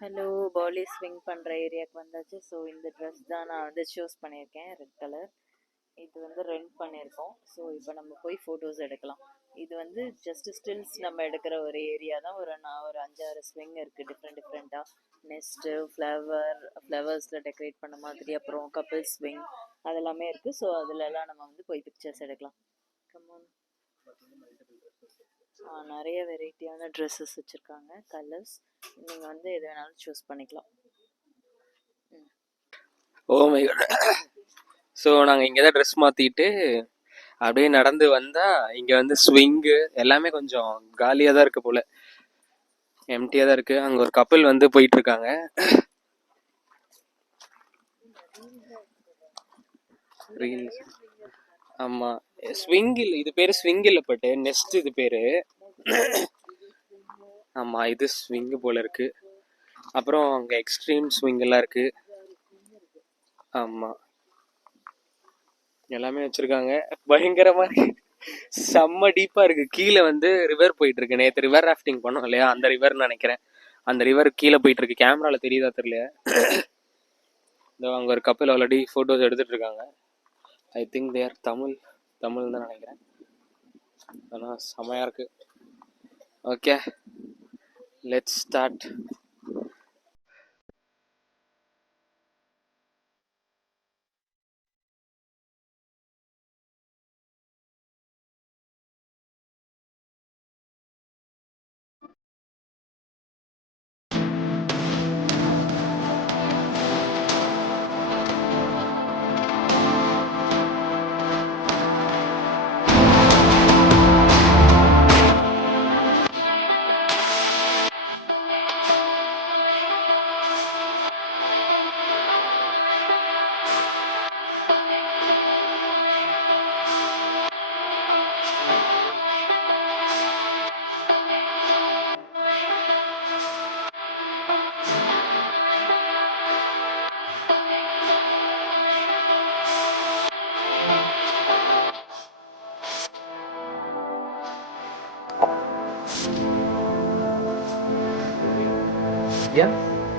Hello, poly swing பண்ணுற ஏரியாவுக்கு வந்தாச்சு. ஸோ இந்த ட்ரெஸ் தான் நான் வந்து சூஸ் பண்ணியிருக்கேன், ரெட் கலர். இது வந்து ரெண்ட் பண்ணியிருக்கோம். ஸோ இப்போ நம்ம போய் ஃபோட்டோஸ் எடுக்கலாம். இது வந்து ஜஸ்ட் ஸ்டில்ஸ் நம்ம எடுக்கிற ஒரு ஏரியா தான். ஒரு 5-6 ஸ்விங் இருக்குது, டிஃப்ரெண்ட்டாக. நெஸ்ட்டு, ஃப்ளவர்ஸில் டெக்கரேட் பண்ண மாதிரி, அப்புறம் கப்பிள் ஸ்விங் அதெல்லாமே இருக்குது. ஸோ அதிலெல்லாம் நம்ம வந்து போய் பிக்சர்ஸ் எடுக்கலாம். கமான். நிறைய வெரைட்டியான ட்ரெஸ்ஸஸ் வச்சுருக்காங்க, கலர்ஸ். நீங்கள் வந்து எது வேணாலும் சூஸ் பண்ணிக்கலாம். Oh my God. ஸோ நாங்கள் இங்கே தான் ட்ரெஸ் மாற்றிட்டு அப்படியே நடந்து வந்தால் இங்கே வந்து ஸ்விங்கு எல்லாமே கொஞ்சம் காலியாக தான் இருக்குது போல், எம்டியாக தான் இருக்குது. அங்கே ஒரு கப்பல் வந்து போயிட்டுருக்காங்க. ரீல்ஸ். ஆமாம், ஸ்விங்கில் இது பேர் ஸ்விங்கில் பட்டு நெஸ்ட் இது பேர். ஆமாம், இது ஸ்விங்கு போல் இருக்குது. அப்புறம் அங்கே எக்ஸ்ட்ரீம் ஸ்விங்கெல்லாம் இருக்குது. ஆமாம், எல்லாமே வச்சுருக்காங்க. பயங்கரமாக இருக்கு, செம்ம டீப்பாக இருக்குது. கீழே வந்து ரிவர் போயிட்டுருக்கு. நேற்று ரிவர் ராஃப்டிங் பண்ணோம் இல்லையா, அந்த ரிவர்னு நினைக்கிறேன். அந்த ரிவர் கீழே போயிட்டுருக்கு. கேமராவில் தெரியுதா தெரியல. இந்த அங்கே ஒரு கப்பல் ஆல்ரெடி ஃபோட்டோஸ் எடுத்துகிட்டு இருக்காங்க. ஐ திங்க் தேர் தமிழ் தான் நினைக்கிறேன். ஆனால் செம்மையாக இருக்குது. Okay, let's start.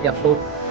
Yeah, 4.